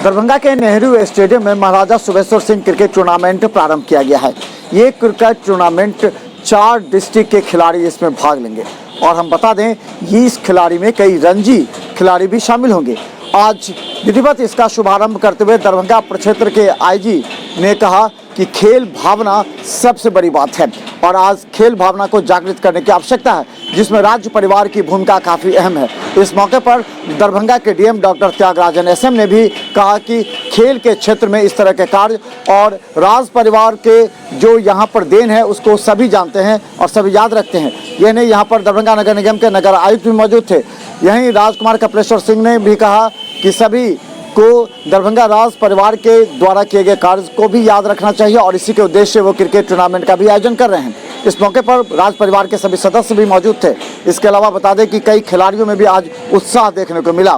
दरभंगा के नेहरू स्टेडियम में महाराजा सुबेश्वर Singh cricket tournament प्रारंभ किया गया है। ये क्रिकेट टूर्नामेंट 4 डिस्ट्रिक्ट के खिलाड़ी इसमें भाग लेंगे और हम बता दें ये इस खिलाड़ी में कई रणजी खिलाड़ी भी शामिल होंगे। आज विधिवत इसका शुभारंभ करते हुए दरभंगा प्रक्षेत्र के आईजी ने कहा कि खेल भावना सबसे बड़ी बात है और आज खेल भावना को जागृत करने की आवश्यकता है, जिसमें राज्य परिवार की भूमिका काफ़ी अहम है। इस मौके पर दरभंगा के डीएम डॉक्टर त्यागराजन एसएम ने भी कहा कि खेल के क्षेत्र में इस तरह के कार्य और राज परिवार के जो यहाँ पर देन है उसको सभी जानते हैं और सभी याद रखते हैं। ये नहीं, यहाँ पर दरभंगा नगर निगम के नगर आयुक्त भी मौजूद थे। यहीं राजकुमार कपिलेश्वर सिंह ने भी कहा कि सभी को दरभंगा राज परिवार के द्वारा किए गए कार्य को भी याद रखना चाहिए और इसी के उद्देश्य से वो क्रिकेट टूर्नामेंट का भी आयोजन कर रहे हैं। इस मौके पर राज परिवार के सभी सदस्य भी मौजूद थे। इसके अलावा बता दें कि कई खिलाड़ियों में भी आज उत्साह देखने को मिला।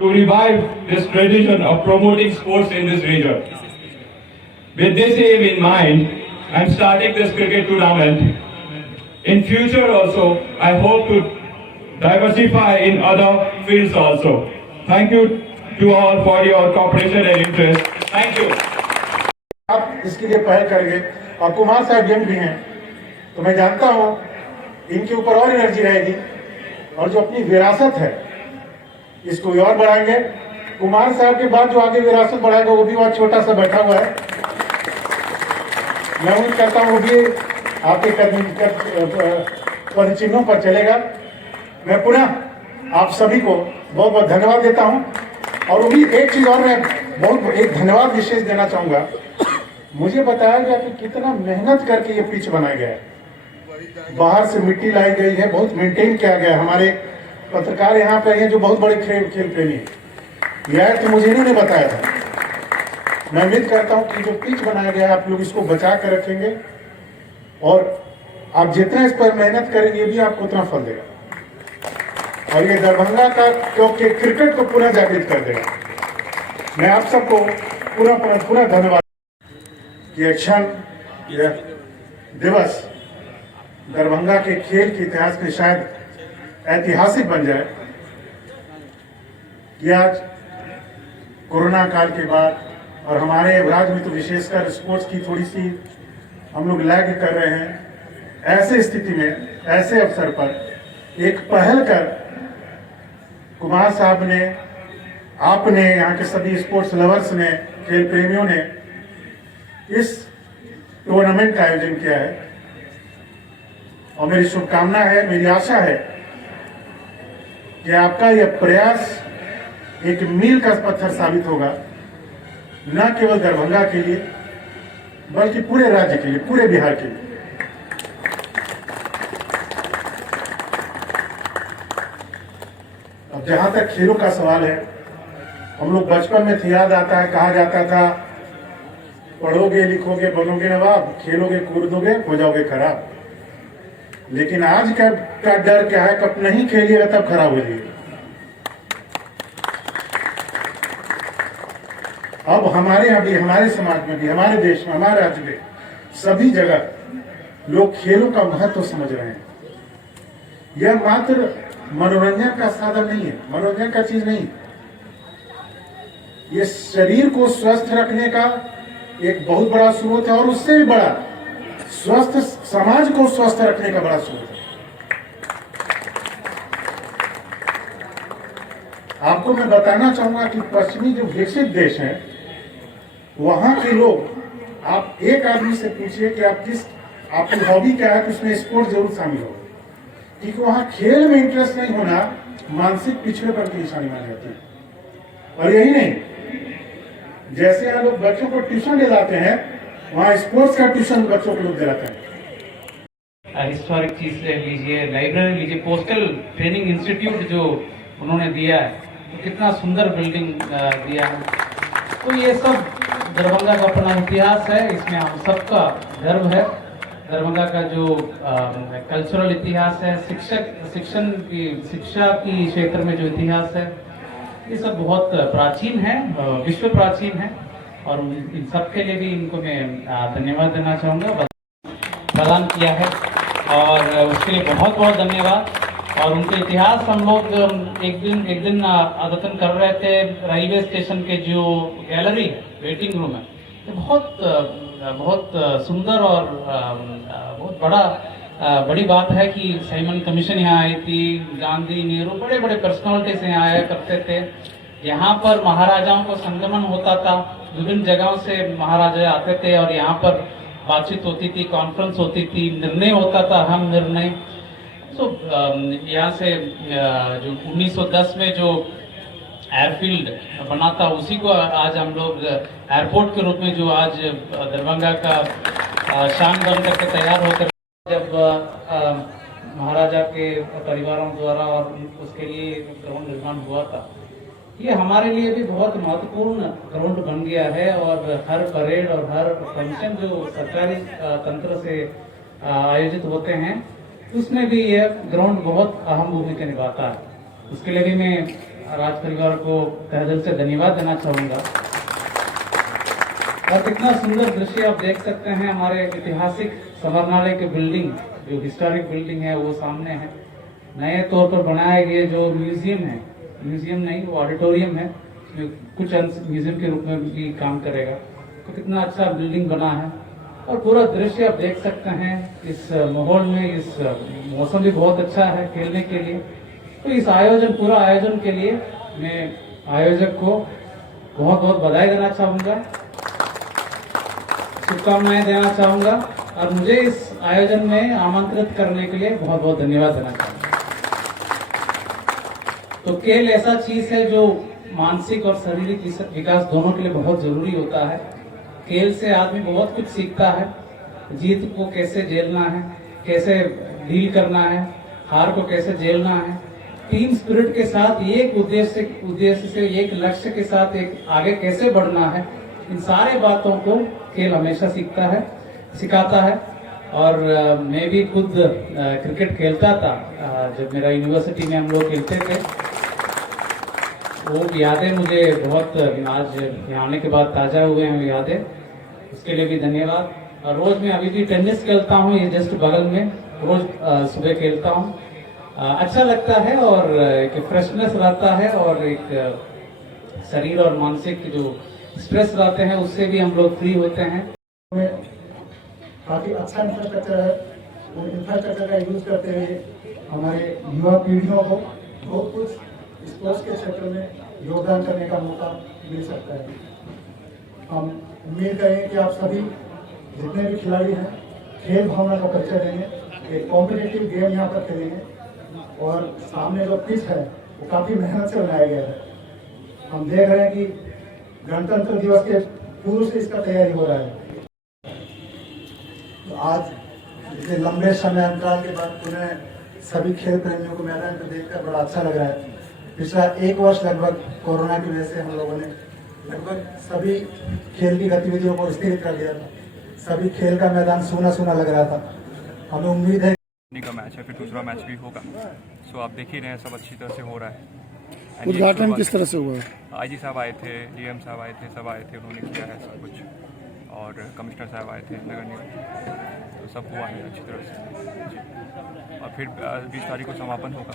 To revive this tradition of promoting sports in this region. With this aim in mind, I am starting this cricket tournament. In future also, I hope to diversify in other fields also. Thank you to all for your cooperation and interest. Thank you. आप इसके लिए पहल करेंगे और कुमार साहब young भी हैं, तो मैं जानता हूँ इनके ऊपर और एनर्जी रहेगी और जो अपनी विरासत है इसको और बढ़ाएंगे। कुमार साहब के बाद जो आगे विरासत बढ़ाएगा वो भी बहुत छोटा सा बैठा हुआ है। मैं उम्मीद करता हूँ वो भी आपके पद चिन्हों पर चलेगा। मैं पुनः आप सभी को बहुत बहुत धन्यवाद देता हूँ और वो भी एक चीज और मैं बहुत एक धन्यवाद विशेष देना चाहूंगा। मुझे बताया गया कि कितना मेहनत करके ये पिच बनाया गया है। बाहर से मिट्टी लाई गई है, बहुत मेंटेन किया गया है। हमारे पत्रकार यहाँ पे हैं जो बहुत बड़े खेल प्रेमी हैं। यह तो मुझे इन्होंने बताया था। मैं उम्मीद करता हूँ कि जो पिच बनाया गया है आप लोग इसको बचा कर रखेंगे और आप जितना इस पर मेहनत करेंगे ये भी आपको उतना फल देगा और ये दरभंगा का क्योंकि क्रिकेट को पुनः जागृत कर देगा। मैं आप सबको पुनः धन्यवाद कि यह क्षण, यह दिवस दरभंगा के खेल के इतिहास में शायद ऐतिहासिक बन जाए कि आज कोरोना काल के बाद और हमारे राज्य में तो विशेषकर स्पोर्ट्स की थोड़ी सी हम लोग लैग कर रहे हैं। ऐसे स्थिति में, ऐसे अवसर पर एक पहल कर कुमार साहब ने, आपने, यहाँ के सभी स्पोर्ट्स लवर्स ने, खेल प्रेमियों ने इस टूर्नामेंट का आयोजन किया है और मेरी शुभकामना है, मेरी आशा है कि आपका यह प्रयास एक मील का पत्थर साबित होगा, न केवल दरभंगा के लिए बल्कि पूरे राज्य के लिए, पूरे बिहार के लिए। अब जहां तक खेलों का सवाल है, हम लोग बचपन में थे, याद आता है, कहा जाता था पढ़ोगे लिखोगे बनोगे नवाब, खेलोगे कूदोगे हो जाओगे खराब। लेकिन आज का डर क्या है, कब नहीं खेलिएगा तब खराब हो जाइएगा। अब हमारे यहाँ भी, हमारे समाज में भी, हमारे देश में, हमारे राज्य में सभी जगह लोग खेलों का महत्व समझ रहे हैं। यह मात्र मनोरंजन का साधन नहीं है, मनोरंजन का चीज नहीं, ये शरीर को स्वस्थ रखने का एक बहुत बड़ा स्रोत है और उससे भी बड़ा स्वस्थ समाज को स्वस्थ रखने का बड़ा स्रोत है। आपको मैं बताना चाहूंगा कि पश्चिमी जो विकसित देश हैं वहां के लोग, आप एक आदमी से पूछिए कि आपकी हॉबी क्या है, तो उसमें स्पोर्ट जरूर शामिल हो, क्योंकि वहां खेल में इंटरेस्ट नहीं होना मानसिक पिछड़ेपन की निशानी मानी जाती है। और यही नहीं, जैसे यहाँ लोग बच्चों को ट्यूशन ले जाते हैं, वहाँ स्पोर्ट्स का ट्यूशन बच्चों को लोग दिलाते हैं। हिस्टोरिक चीज लीजिए, लाइब्रेरी लीजिए, पोस्टल ट्रेनिंग इंस्टीट्यूट जो उन्होंने दिया है, तो कितना सुंदर बिल्डिंग दिया है। तो ये सब दरभंगा का अपना इतिहास है, इसमें हम सबका गर्व है। दरभंगा का जो कल्चरल इतिहास है, शिक्षा की क्षेत्र में जो इतिहास है, ये सब बहुत प्राचीन है, विश्व प्राचीन है और इन सब के लिए भी इनको मैं धन्यवाद देना चाहूँगा, प्रदान किया है और उसके लिए बहुत बहुत धन्यवाद। और उनके इतिहास हम लोग एक दिन अद्यतन कर रहे थे। रेलवे स्टेशन के जो गैलरी वेटिंग रूम है, ये बहुत सुंदर और बहुत बड़ी बात है कि साइमन कमीशन यहाँ आई थी। गांधी, नेहरू, बड़े बड़े पर्सनालिटीज यहाँ आया करते थे। यहाँ पर महाराजाओं को संगमन होता था, विभिन्न जगहों से महाराजा आते थे और यहाँ पर बातचीत होती थी, कॉन्फ्रेंस होती थी, निर्णय होता था, अहम निर्णय। तो यहाँ से जो 1910 में जो एयरफील्ड बना था, उसी को आज हम लोग एयरपोर्ट के रूप में जो आज दरभंगा का शान बन करके तैयार होकर, जब महाराजा के परिवारों द्वारा और उसके लिए ग्राउंड निर्माण हुआ था, ये हमारे लिए भी बहुत महत्वपूर्ण ग्राउंड बन गया है। और हर परेड और हर फंक्शन जो सरकारी तंत्र से आयोजित होते हैं, उसमें भी यह ग्राउंड बहुत अहम भूमिका निभाता है। उसके लिए भी मैं राज परिवार को तहे दिल से धन्यवाद देना चाहूँगा। और कितना सुंदर दृश्य आप देख सकते हैं, हमारे ऐतिहासिक संग्रहालय की बिल्डिंग, जो हिस्टोरिक बिल्डिंग है, वो सामने है। नए तौर पर बनाए गए जो म्यूजियम है, म्यूजियम नहीं वो ऑडिटोरियम है, जो कुछ अंश म्यूजियम के रूप में भी काम करेगा। तो कितना अच्छा बिल्डिंग बना है और पूरा दृश्य आप देख सकते हैं। इस माहौल में, इस मौसम भी बहुत अच्छा है खेलने के लिए। तो इस पूरा आयोजन के लिए मैं आयोजक को बहुत बहुत बधाई देना चाहूँगा, शुभकामनाएं देना चाहूँगा और मुझे इस आयोजन में आमंत्रित करने के लिए बहुत बहुत धन्यवाद देना चाहूँगा। तो खेल ऐसा चीज है जो मानसिक और शारीरिक विकास दोनों के लिए बहुत जरूरी होता है। खेल से आदमी बहुत कुछ सीखता है, जीत को कैसे झेलना है, कैसे डील करना है, हार को कैसे झेलना है, टीम स्पिरिट के साथ एक उद्देश्य से एक लक्ष्य के साथ एक आगे कैसे बढ़ना है, इन सारे बातों को खेल हमेशा सिखाता है। और मैं भी खुद क्रिकेट खेलता था, जब मेरा यूनिवर्सिटी में हम लोग खेलते थे। वो यादें मुझे बहुत आज यहाँ आने के बाद ताज़ा हुए हैं यादें, उसके लिए भी धन्यवाद। और रोज मैं अभी भी टेनिस खेलता हूँ, ये जस्ट बगल में, रोज सुबह खेलता हूँ। अच्छा लगता है और एक फ्रेशनेस रहता है और एक शरीर और मानसिक जो स्ट्रेस रहते हैं उससे भी हम लोग फ्री होते हैं। काफ़ी अच्छा इंफ्रास्ट्रक्चर है, वो इंफ्रास्ट्रक्चर का यूज़ करते हुए हमारे युवा पीढ़ियों को बहुत कुछ स्पोर्ट्स के क्षेत्र में योगदान करने का मौका मिल सकता है। हम उम्मीद करें कि आप सभी जितने भी खिलाड़ी हैं खेल भावना का परिचय देंगे, एक कॉम्पिटिटिव गेम यहाँ पर खेलेंगे और सामने जो पिच है वो काफ़ी मेहनत से बनाया गया है। हम देख रहे हैं कि गणतंत्र दिवस के पूर्व से इसका तैयारी हो रहा है। तो आज इतने लंबे समय अंतराल के बाद पुनः सभी खेल प्रेमियों को मैदान पर देखकर बड़ा अच्छा लग रहा है। पिछला 1 वर्ष लगभग कोरोना की वजह से हम लोगों ने लगभग सभी खेल की गतिविधियों को स्थगित कर दिया था। सभी खेल का मैदान सूना लग रहा था। हमें उम्मीद है का मैच है, फिर दूसरा मैच भी होगा। सो आप देख ही रहे हैं, सब अच्छी तरह से हो रहा है। उद्घाटन किस तरह से हुआ? आईजी साहब आए थे, डीएम साहब आए थे, सब आए थे, उन्होंने किया है सब कुछ। और कमिश्नर साहब आए थे नगर निगम, तो सब हुआ है अच्छी तरह से जी। और फिर 20 तारीख को समापन होगा।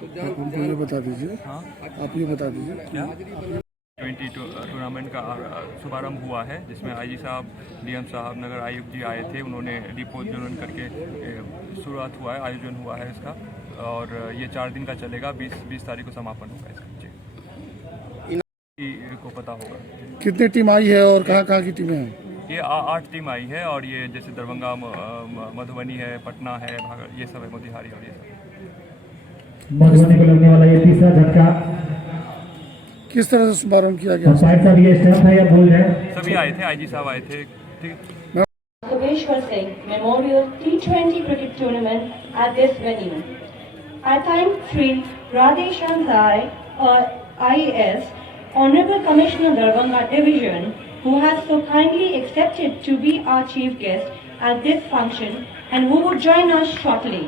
हमको ये बता दीजिए। हाँ, आप ये बता दीजिए क्या 20 टूर्नामेंट का शुभारंभ हुआ है, जिसमें आईजी साहब, डीएम साहब, नगर आयुक्त जी आए थे। उन्होंने दीपोज्वलन करके शुरुआत हुआ है, आयोजन हुआ है इसका। और ये 4 दिन का चलेगा, 20 तारीख को समापन होगा इसका जी। को पता होगा कितनी टीम आई है और कहाँ की टीमें हैं? ये 8 टीम आई है और ये जैसे दरभंगा, मधुबनी है, पटना है, ये सब है, मोतिहारी और ये सब। मधुबनी को लगने वाला ये तीसरा झटका। किस तरह से शुभारंभ किया गया? ये स्टेप है या भूल है? सभी आए थे, आईजी साहब आए थे। ठीक। Kaveshwar Singh Memorial T20 Cricket Tournament at this venue. I thank Shri Radheshan Sai, IAS, Honorable Commissioner Darbhanga Division, who has so kindly accepted to be our chief guest at this function and who would join us shortly.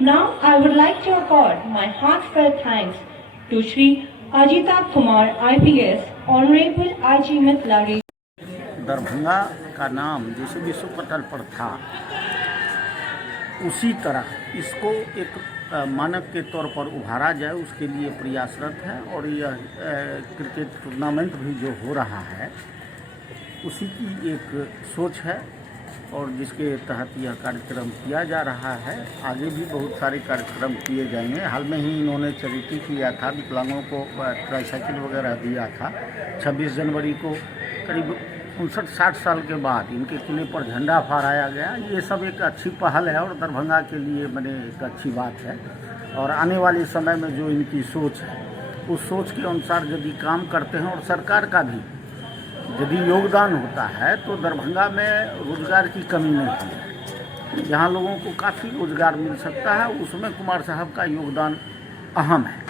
Now I would like to accord my heartfelt thanks to Shri Ajita Kumar, IPS, Honorable IG Mithlari. Darbhanga का नाम जैसे विश्व पटल पर था, उसी तरह इसको एक मानक के तौर पर उभारा जाए, उसके लिए प्रयासरत है। और यह क्रिकेट टूर्नामेंट भी जो हो रहा है उसी की एक सोच है और जिसके तहत यह कार्यक्रम किया जा रहा है। आगे भी बहुत सारे कार्यक्रम किए जाएंगे। हाल में ही इन्होंने चैरिटी किया था, विकलांगों को ट्राईसाइकिल वगैरह दिया था। 26 जनवरी को करीब 59-60 साल के बाद इनके किले पर झंडा फहराया गया। ये सब एक अच्छी पहल है और दरभंगा के लिए मैंने एक अच्छी बात है। और आने वाले समय में जो इनकी सोच है उस सोच के अनुसार यदि काम करते हैं और सरकार का भी यदि योगदान होता है तो दरभंगा में रोजगार की कमी नहीं है। यहाँ लोगों को काफ़ी रोजगार मिल सकता है, उसमें कुमार साहब का योगदान अहम है।